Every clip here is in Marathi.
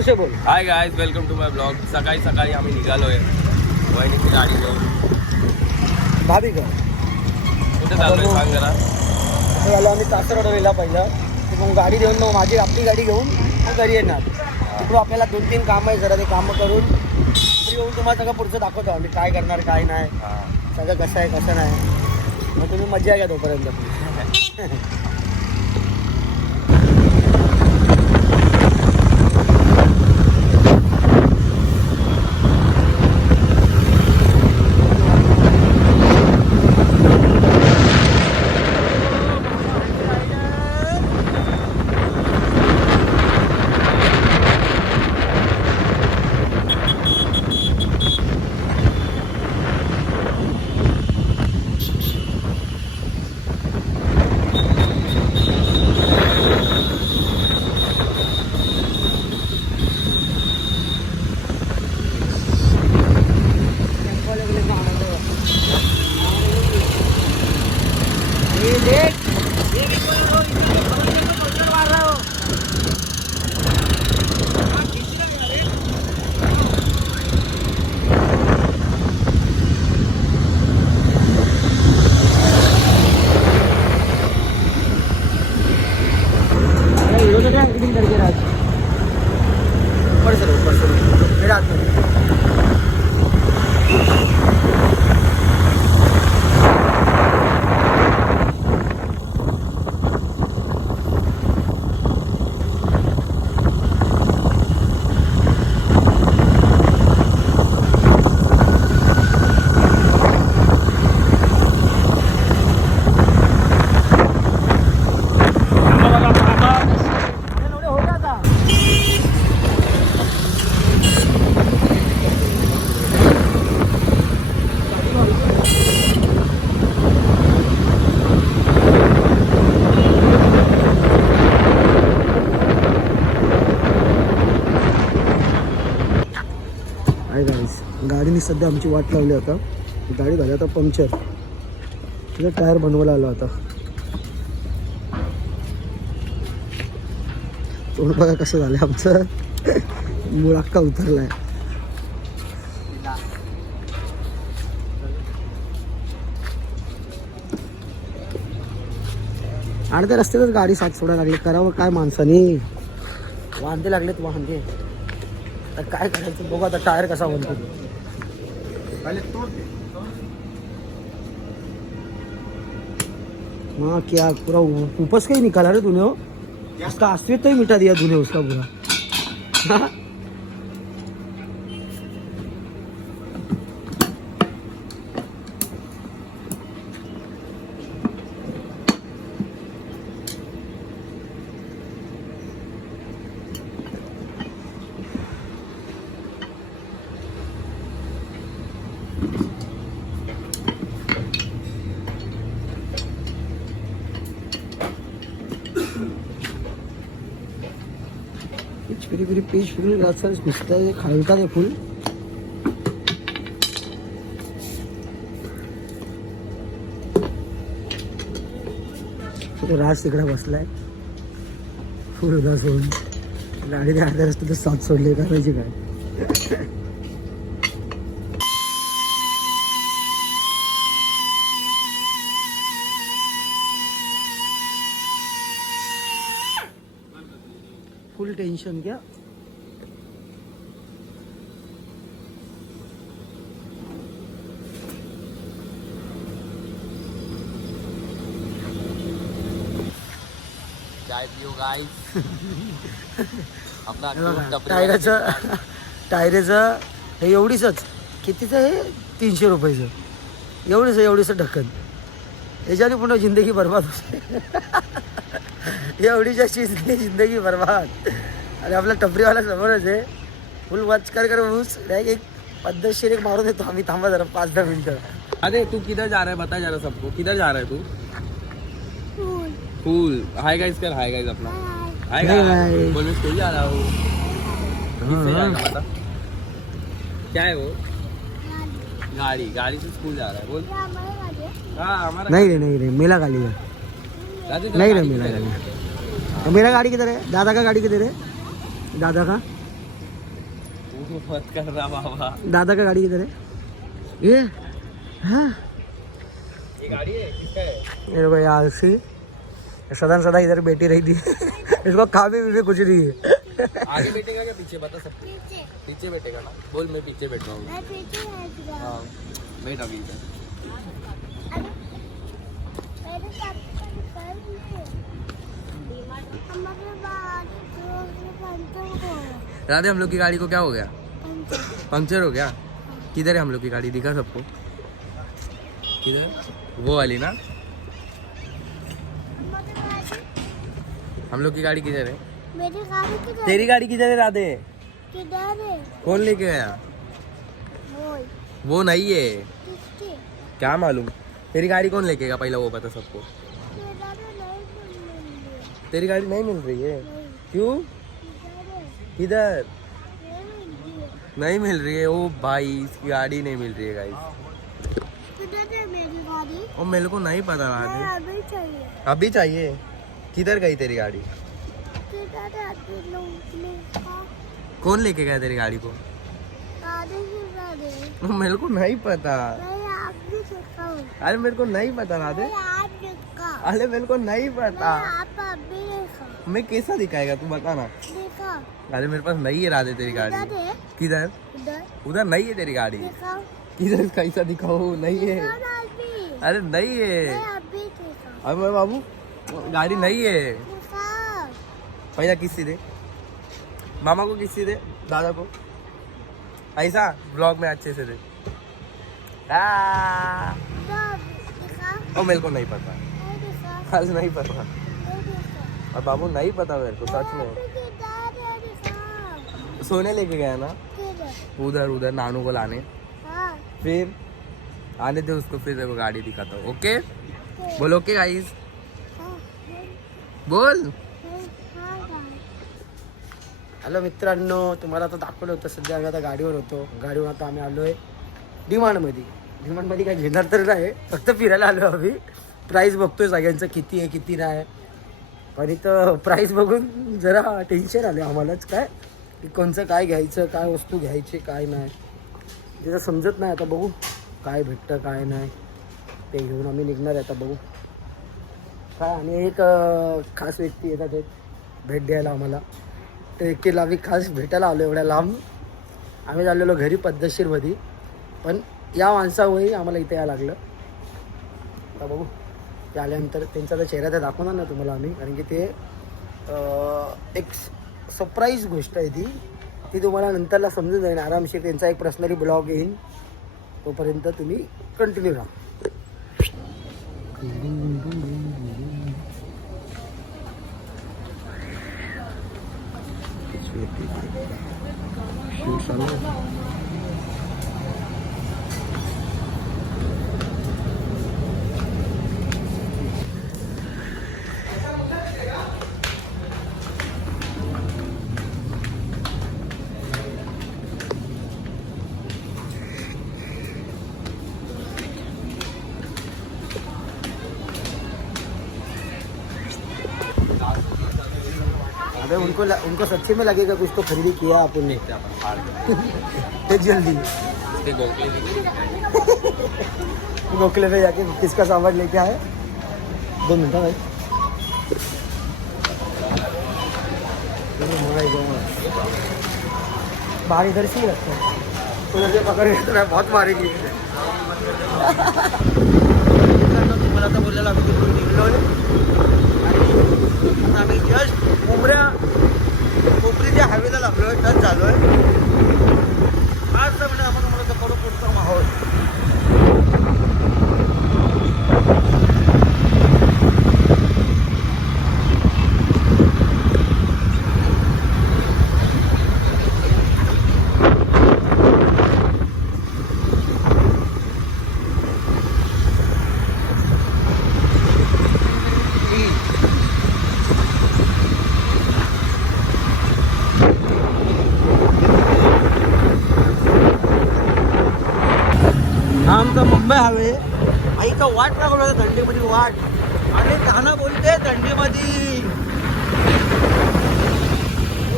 जोर से बोल. Hi guys, welcome to my blog. सकाळी सकाळी आम्ही निघालोय वहिनीची गाडी घेऊन. भाभी का कुठे चाललोय सांग जरा. आता आलो आम्ही तासरवाडीला पहिलं, मग गाडी घेऊन मग माझी आपली गाडी घेऊन मग घरी येणार. तिकडून आपल्याला 2-3 कामं आहे, जरा ते कामं करून घरी येऊन तुम्हाला सगळं पुढचं दाखवतो आम्ही काय करणार काय नाही, सगळं कसं आहे कसं नाही. मग तुम्ही मजा घ्या तोपर्यंत. गाडीने सध्या आमची वाट लावली आता. गाडी झाली आता पंक्चर, तिला टायर बनवायला आलो आता. तोंड बघा कसं झालं आमचं, मुळाक्का उतरलाय. अर्ध्या रस्त्यातच गाडी साथ सोडायला लागली. करावं काय माणसानी, वांदे लागलेत वांदे. आता काय करायचं बघू, आता टायर कसा बनतो. हाँ क्या पूरा ऊपर से ही निकाला रे तूने, उसका अस्तित्व ही मिटा दिया तूने उसका पूरा. फिरी पेज फुल रास्ता घुसता है, खालता है फुल. राज तिकडे बसलाय फुल उदास होऊन. गाडीने अर्ध्या रस्त्यात साथ सोडली, करायची काय. फुल टेंशन क्या. चाय पिऊ गाईस. आपला टायरेचं हे एवढीच कितीचं आहे, 300 रुपयाचं. एवढीच ढक्कन. याच्याने पुन्हा जिंदगी बर्बाद होते. एवढीच्या जिंदगी बर्बाद. आणि आपला टपरीवाला समोरच आहे. फुल वॉच कर ऊस एक पद्धतशीर एक मारून देतो आम्ही. थांबा जरा 5-10 मिनटं. अरे तू किधर जा रहा है, बता जरा सबको किधर जा रहा है तू. फूल हाय गाइस कर, हाय गाइस अपना. हाय गाइस बोल, मैं स्कूल जा रहा हूँ. किससे जाएगा बता, क्या है वो. गाड़ी से स्कूल जा रहा है. बोल. हाँ हमारा नहीं रे मेरा गाड़ी है. नहीं रे मेरा गाड़ी. मेरा गाड़ी किधर है, दादा का गाड़ी किधर है, दादा का. मत कर रहा बाबा। दादा का गाड़ी किधर है? ये हाँ ये गाड़ी है किसका है? ये देखो यार सी सदा इधर बैठी रही थी इसको खावे भी कुछ नहीं है। आगे बैठेगा क्या पीछे बता सकते? पीछे बैठेगा ना। बोल मैं पीछे बैठ रहा हूँ। हाँ बैठ अभी इधर। राधे हम लोग की गाड़ी को क्या हो गया? पंक्चर हो गया। किधर है हम लोग की गाड़ी? दिखा सबको। किधर? वो वाली ना। हम लोग की गाड़ी किधर है? मेरी गाड़ी किधर? तेरी गाड़ी किधर है राधे? किधर है? कौन लेके गया? वो नहीं है। किसकी? क्या मालूम। तेरी गाड़ी कौन लेके गया पहला वो बता सबको। किधर है? नहीं मिल तेरी गाड़ी नहीं मिल रही है। रही। क्यों? किधर है? किधर? नहीं मिल रही है। नहीं मिल रही है। ओ भाई इसकी गाड़ी नहीं मिल रही है गाइस। किधर है मेरी गाड़ी? और मेरे को नहीं पता नहीं, राधे। अभी चाहिए। अभी चाहिए? किधर गई तेरी गाड़ी? किधर है? अभी लोग ने कहा, कौन लेके गया तेरी गाड़ी को? गाड़ी किधर है? मेरे को नहीं पता। मैं आप भी दिखाऊं। अरे मेरे को नहीं पता राधे। मैं आप दिखा। अरे मेरे को नहीं मैं पता। आप अभी दिखा। मैं कैसा दिखाएगा तू बता ना। दिखा। अरे मेरे पास नहीं है राधे तेरी गाड़ी। किधर है? किधर? उधर उधर नहीं है तेरी गाड़ी। दिखाओ। किधर कैसा दिखाओ? नहीं है। दिखाओ अभी। अरे नहीं है। मैं अभी दिखा। अरे मेरे बाबू गाड़ी नहीं है। दिखाओ। भैया किसी दे मामा को किसी दे दादा को ऐसा ब्लॉग में अच्छे से दे। दिखा। और मेरे को नहीं पता। नहीं दिखा। आज नहीं पता। नहीं दिखा। और बाबू नहीं पता मेरे को सच में। किधर है? दिखा। सोने लेके गया ना किधर? उधर उधर नानू को लाने। हाँ। फिर आने दे उसको फिर वो गाड़ी दिखाता हूँ। ओके बोलो ओके गाइस हाँ। बोल। हॅलो मित्रांनो, तुम्हाला आता दाखवलं होतं. सध्या आम्ही आता गाडीवर होतो. गाडीवर आता आम्ही आलो आहे डिमांडमध्ये. डिमांडमध्ये काय घेणार तर नाही, फक्त फिरायला आलो आम्ही. प्राईस बघतोय सगळ्यांचं किती आहे किती नाही. पण इथं प्राईस बघून जरा टेन्शन आलं आम्हालाच. काय की कोणचं काय घ्यायचं, काय वस्तू घ्यायची काय नाही तिथं समजत नाही. आता बघू काय भेटतं काय नाही ते घेऊन आम्ही निघणार आहे. आता बघू काय. आणि एक खास व्यक्ती येतात एक भेट द्यायला आम्हाला. ते व्यक्तीला आम्ही खास भेटायला आलो एवढ्या लांब. आम्ही चाललेलो घरी पद्धतशीरमध्ये, पण या माणसामुळे आम्हाला इथे यायला लागलं. आता बघू ते आल्यानंतर त्यांचा तर चेहरा तर दाखवणार ना तुम्हाला आम्ही, कारण की ते एक सरप्राईज गोष्ट आहे ती तुम्हाला नंतरला समजून जाईल आरामशीर. त्यांचा एक पर्सनली ब्लॉग येईल, तोपर्यंत तुम्ही कंटिन्यू राहा. अबे उनको सच्चे में लगेगा कुछ तो खरीदी किया अपन ने. ते जल्दी ते गोखले में जाके किसका सामान लेके आए. 2 मिनट भाई. बाहर इधर से ही रखता है, उधर से पकड़ के तो मैं बहुत मारेगी. तुम्हाला आता बोलायला आम्ही तिकडून निघलो आणि आम्ही जस्ट कोपरीच्या हायवेला लागलोय. टच चालू आहे. 5 मिनिट आपण तुम्हाला करू पुढचा माहोल. आमचा मुंबई हवे आईचं वाट लागलो होतं थंडीमध्ये वाट. आणि काना बोलते थंडीमध्ये.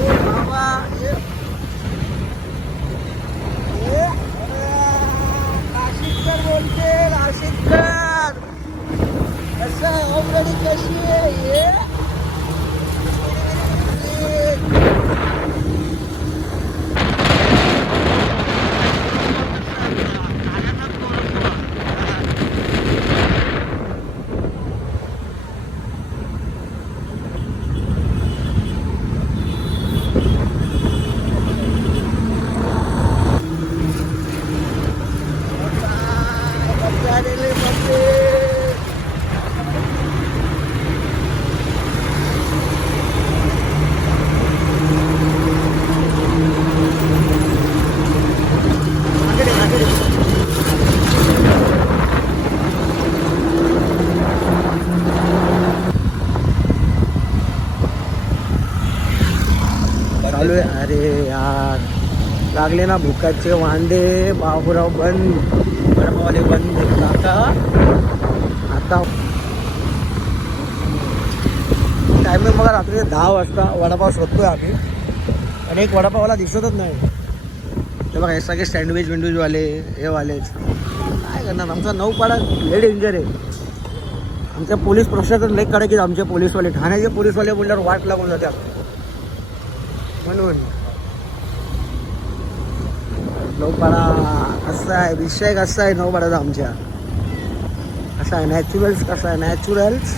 ए बाबा यार लागले ना भुकाचे वांदे. बाबूराव बंद, वडापावले बंद. आता टायमिंग बघा रात्री 10 वाजता. वडापाव शोधतोय आम्ही आणि एक वडापावला दिसतच नाही. ते बघा हे सगळे सँडविच विंडविचवाले हे वालेच काय करणार. आमचा 9 पाडा लय डेंजर आहे. आमच्या पोलीस प्रशासन लई कडक आहेत. आमचे पोलीसवाले, ठाण्याचे पोलीसवाले बोलल्यावर वाट लागून जातात. म्हणून 9 पाडा कसा आहे, विषय कसा आहे 9 पाड्याचा आमच्या. कसा आहे नॅचरल्स, कसा आहे नॅचरल्स.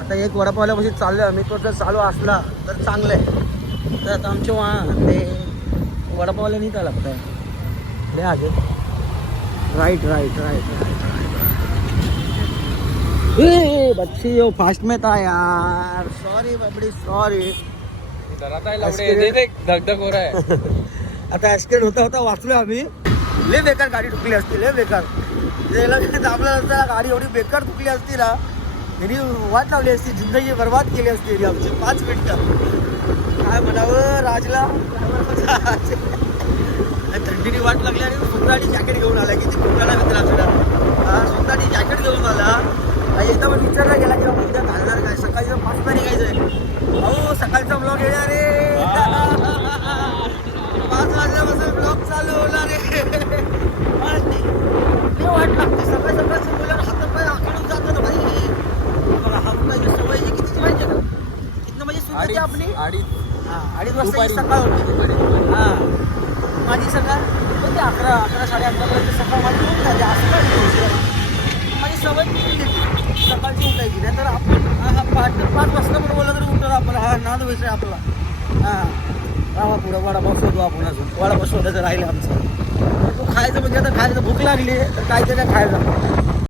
आता एक वडापावल्यापाशी चाललो आम्ही. तो जर चालू असला तर चांगलं आहे. तर आता आमचे ते वडापावला नाही काय लागत आहे. आगे राइट राइट राइट राइट. ए बच्ची यो फास्ट में था यार. सॉरी बबडी सॉरी. धगधग हो रहा है. आता ॲक्सिडेंट होता होता वाचलो आम्ही. लय बेकार गाडी ठुकली असती, लय बेकार. आपल्याला असताना गाडी एवढी बेकार ठुकली असती ना, यांनी वाट लावली असती, जिंदगी बर्बाद केली असती आमची 5 मिनिटं. काय म्हणावं राजला. थंडीने वाट लागली आणि स्वतःची जॅकेट घेऊन आला. किती कुठला मित्र असला स्वतःची जॅकेट घेऊन आला. एकदा पण विचारला गेला की आपण उद्या घालणार काय, सकाळी 5ला निघायचंय. अहो सकाळचा ब्लॉग येणार रे. 5 वाजल्यापासून ब्लॉग चालू होणार रे. वाट लागते सकाळ सकाळचं मुलं हातपाय आखडून जातात भाई. बघा हा मुलाची सवय कितीची माहिती का. किती म्हणजे सुरुवात आपली 2:30 वाजता सकाळ होती. माझी सकाळ होती 11 साडे11 पर्यंत सकाळ माझी होऊन जाते. असं काय माझी सवय सकाळची उठायची. नाही तर आपण 5 वाजता पण बोलला तरी उठतो आपण. हा नाद विषय आपला. राहा पुढं वडापाव शोधू आपण. अजून वडापाव शोधायचं राहिलं आमचं. तो खायचं म्हणजे आता खायचं भूक लागली तर काहीतरी खायला.